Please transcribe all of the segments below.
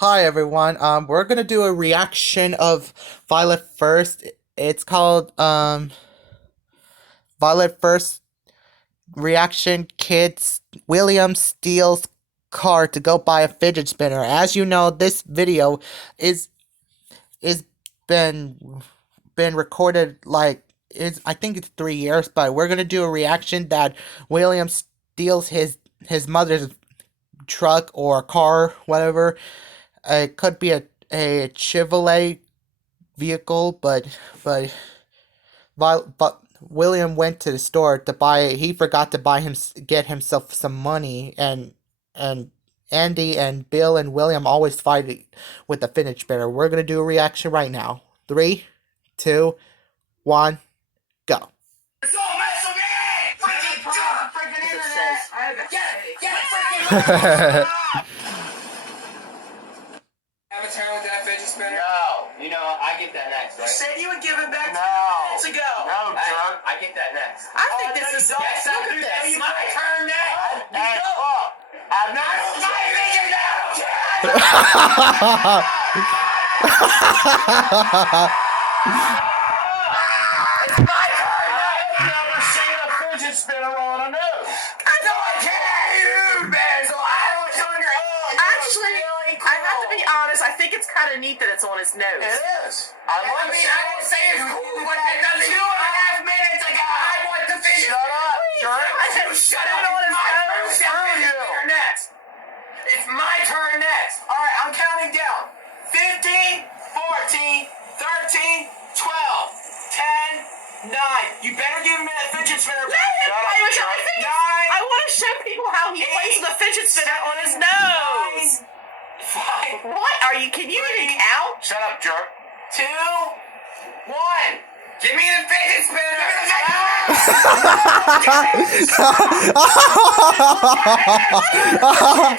Hi everyone. We're gonna do a reaction of Violette1st. It's called Violette1st reaction. Kids William steals car to go buy a fidget spinner. As you know, this video is is been been recorded like is I think it's 3 years, but we're gonna do a reaction that William steals his mother's truck or car, whatever. It could be a Chevrolet vehicle, but William went to the store to buy. He forgot to get himself some money, and Andy and Bill and William always fight with the fidget spinner. We're gonna do a reaction right now. Three, two, one, go. Have a turn with that fidget spinner? No. You know, I get that next, right? You said you would give it back 2 minutes ago. No, jerk. I get that next. I think this is all. Yes, look at this. It's my turn next. Hey, look. I'm not my fidget now. It's my turn next. I've never seen a fidget spinner on a news. I know I can't. You, Basil. I don't turn your head. Actually, I have to be honest, I think it's kind of neat that it's on his nose. It is. I didn't say it's cool, but it does 2.5 minutes ago. I want the fidget. Shut up, jerk. I said shut up. On his nose. Screw you. Next. It's my turn next. All right, I'm counting down. 15, 14, 13, 12, 10, 9. You better give me that fidget spinner. Let him play with it. I want to show people how he plays with the fidget spinner on his nose. 5. What are you? Can you even count? Shut up, jerk. 2, 1. Give me the fidget spinner.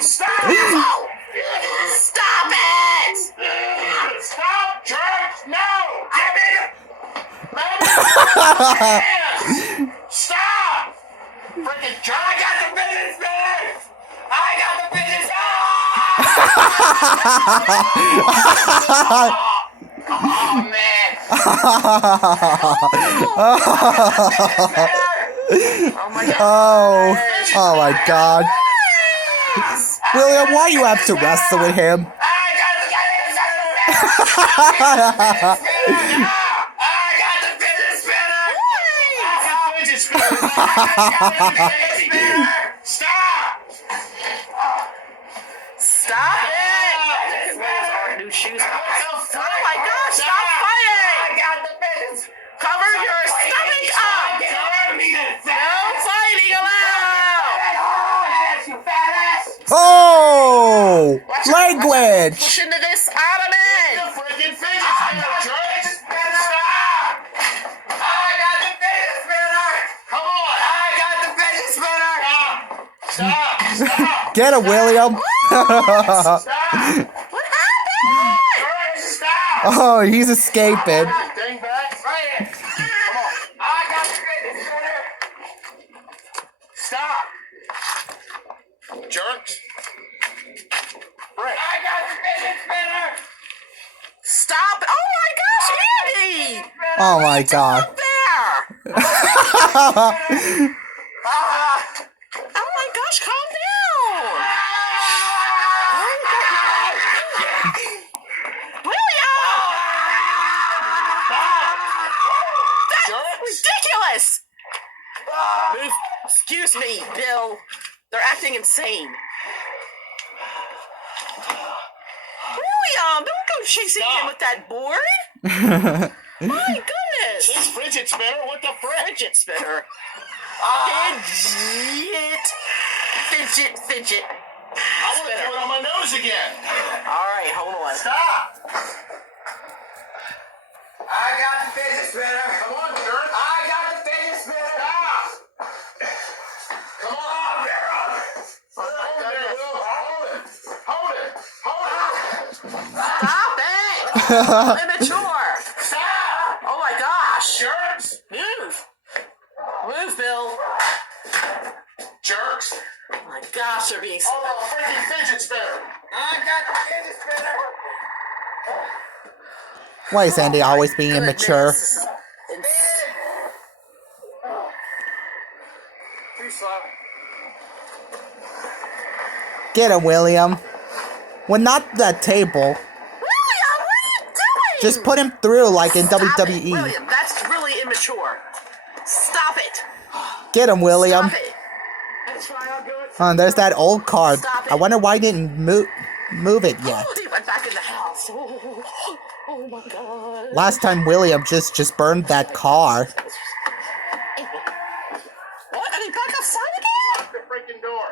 Stop! Stop it! Stop, jerk! No! Give me the. Stop! Freaking jerk! I got the fidget spinner. I got the fidget spinner. Oh man! Oh my god! Oh my god! William, why you have to wrestle with him? I got the fidget spinner! I got the fidget spinner! I got the fidget spinner! Stop! Stop it! New shoes. Oh my gosh! Stop fighting! I got the fidget. Cover your stomach up! No fighting allowed! You fat ass! Oh! Language! Push into this ottoman! The freaking fidget spinner, jerk! Stop! I got the fidget spinner! Come on! I got the fidget spinner! Stop! Stop! Get him, William! Stop! What happened? Jerk, stop! Oh, he's escaping. Dingbat! Right it! Come on! I got the fidget spinner! Stop! Jerks! Rick. I got the fidget spinner! Stop! Oh my gosh, Andy! Oh my god. Up there! Oh my gosh, calm down! William! That's ridiculous! Move. Excuse me, Bill. They're acting insane. William, don't go chasing him with that board. My goodness. This fidget spinner? What the frick? Fidget spinner. Fidget. I want to do it on my nose again. All right, hold on. Stop. I got the fidget spinner. Come on, jerk. I got the fidget spinner. Stop. Come on, Barrel. Hold it. Stop it. Immature. Stop. Oh my gosh. Jerks. Move, Bill. Jerks. Oh my gosh, they're being so. Oh, freaking fidget spinner. I got the fidget spinner. Why is Andy always being immature? Too slow. Get him, William. Well, not that table. William, what are you doing? Just put him through like in Stop WWE. It, William, that's really immature. Stop it. Get him, William. Stop it. That's right, I'll go it. Oh, there's that old card. Stop it. I wonder why he didn't move it yet. He went back in the house. Oh my god. Last time William just burned that car. What? Are they back outside again? Lock the freaking door.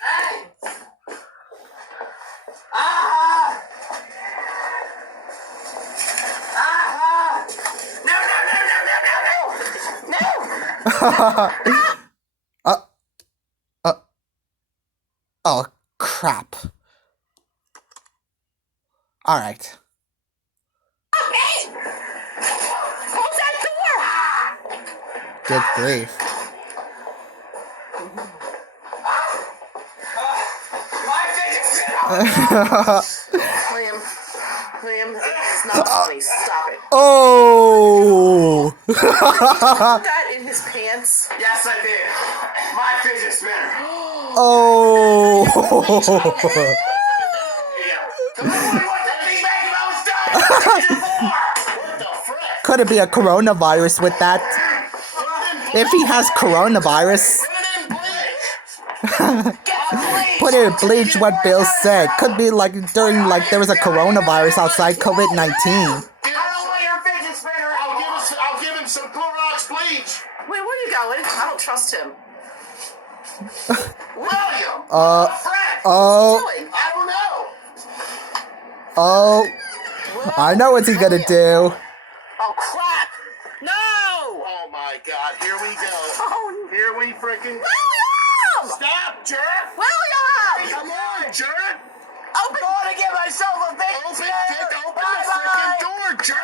Hey! Ah! Ah! No! No! Oh, crap. Alright. Hey! Close that door! Good grief. My fidget spinner! William, this is not funny. Stop it. Oh! Did you put that in his pants? Yes, I did. My fidget spinner. Oh! Come on, what the thing back if I was done? What the frick? Could it be a coronavirus with that? If he has coronavirus, put it in bleach what Bill said. Could be like during like there was a coronavirus outside COVID-19. I don't want your fidget spinner. I'll give him some Clorox bleach. Wait, where are you going? I don't trust him. William. Frick. Oh, Doing? I don't know. oh, I know what he's gonna do. Oh crap! No! Oh my God. Here we go. Oh, Here we freaking. William! Stop, jerk. William! Come on, jerk. Open! I'm going to get myself a fidget spinner. Open the freaking door, jerk.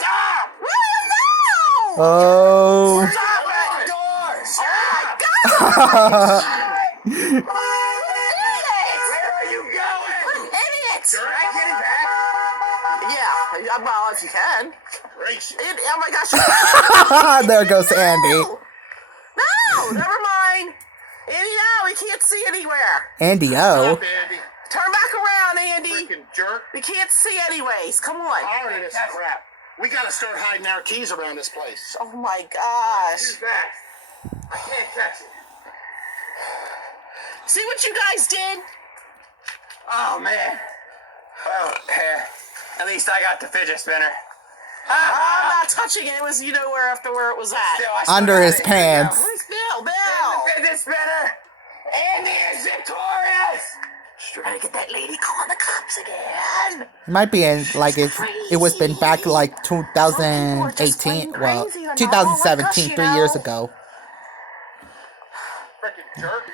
Stop. William, no! Oh. Stop it. Door. Oh Idiot. Where are you going? Idiot! Can I get it back? Yeah, well, if you can. Gracious. Oh my gosh! There goes Andy. No! Never mind! Andy, no, we can't see anywhere. Andy, oh. Stop, Andy. Turn back around, Andy. Freaking jerk. We can't see anyways. Come on. Tired of this crap. We gotta start hiding our keys around this place. Oh my gosh. Who's that? I can't catch it. See what you guys did? Oh man. Well, at least I got the fidget spinner. I'm not touching it. It was, you know, where it was at. Under his pants. Where's Bill? Bill! The fidget spinner. Andy is victorious. Trying to get that lady calling the cops again. It might be in like it was been back like 2018, well, 2017, 3 years ago. Freaking jerk.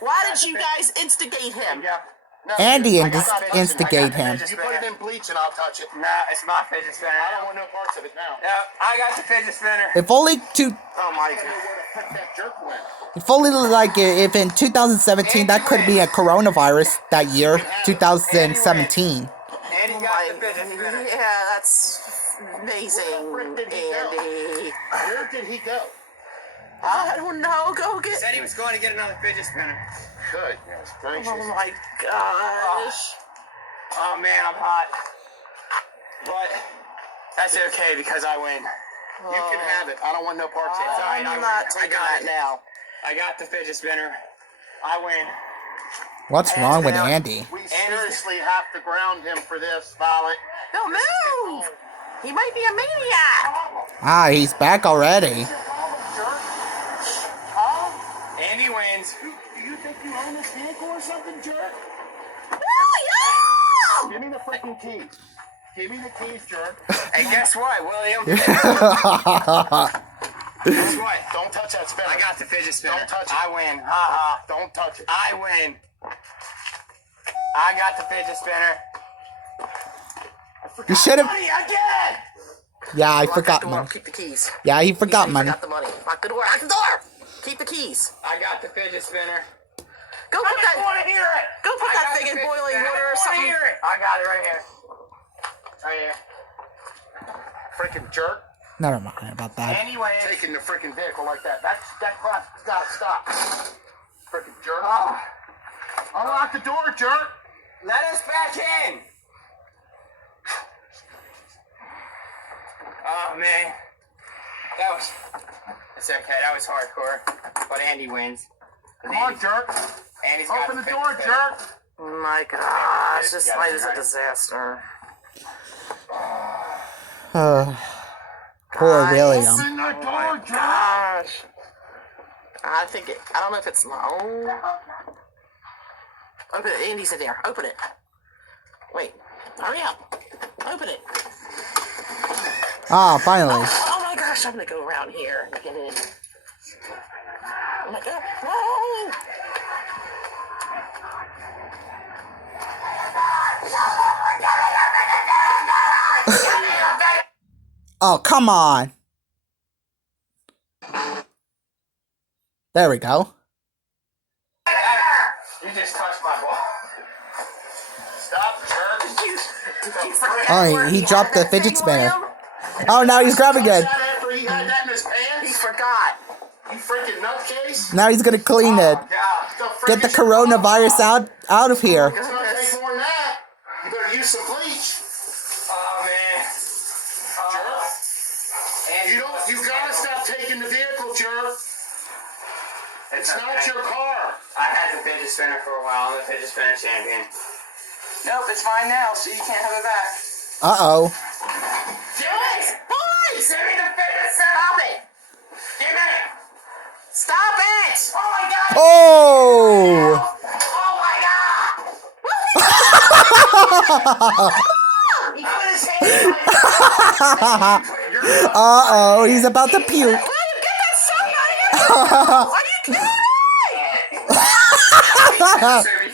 Why did you guys instigate him? Yeah. No, Andy I got that instigate him. You put it in bleach and I'll touch it. No, it's my fidget spinner. I don't want no parts of it now. No, I got the fidget spinner. If only to, Oh my I don't know god. where the heck that jerk went. if only like if in 2017 that could be a coronavirus that year, 2017. Andy Oh got the my, fidget spinner. yeah, that's amazing, Where the frick did he go? Andy. Where did he go? I don't know. Go He get. said he was going to get another fidget spinner. Goodness gracious. Oh my gosh. Oh man, I'm hot. But that's okay because I win. You can have it. I don't want no parts of it. Sorry, I'm I not win. taking I got that it. now. I got the fidget spinner. I win. What's wrong with Andy? We seriously have to ground him for this, Violet. Don't move. He might be a maniac. Ah, he's back already. Andy wins. Do you think you own this vehicle or something, jerk? William! Give me the freaking keys. Give me the keys, jerk. Hey, guess what, William? Guess what? Don't touch that spinner. I got the fidget spinner. Don't touch it. I win. Ha ha. Don't touch it. I win. I got the fidget spinner. You should have. Money again! Yeah, I Lock forgot that door. money. Keep the keys. Yeah, he forgot He money. forgot the money. Lock the door. Lock the door. Keep the keys. I got the fidget spinner. Go put that. want to hear it. Go put that thing in boiling water or something. Hear it. I got it right here. Right here. Freaking jerk. Never mind about that. Anyway, Taking the freaking vehicle like that. That class has got to stop. Freaking jerk. Unlock the door, jerk. let us back in. Oh man, it's okay. That was hardcore, but Andy wins. Come on, jerk. Andy's got Open the to door, fix it. jerk. Oh my gosh, this fight is a disaster. Poor William. Open the door, jerk. Gosh. I don't know if it's low. Open it. Andy's in there. Open it. Wait. Hurry up. Open it. Ah, finally. Oh my gosh, I'm gonna go around here and get in. Oh my god. No! Oh, come on. There we go. You just touched my ball. Stop, jerk. Did you forget Oh, where he had dropped the that fidget thing, spinner. William? Oh, now he's grabbing it. After he had that in his He pants, forgot. you freaking nutcase. Now he's gonna clean it. Get the coronavirus out of here. It's gonna take more than that. You better use some bleach. Oh man. Jerk. Andy, You gotta stop taking the vehicle, jerk. It's not okay. your car. I had the fidget spinner for a while. I'm the fidget spinner champion. Nope, it's fine now, so you can't have it back. Uh-oh. Boys! Boys! Give me the fidget spinner. Stop it! Give me it. Stop it! Oh my god. Oh! Oh my god. He put his hand in my Uh-oh, he's about to puke. William, get that soap out of here! Are you kidding me? Save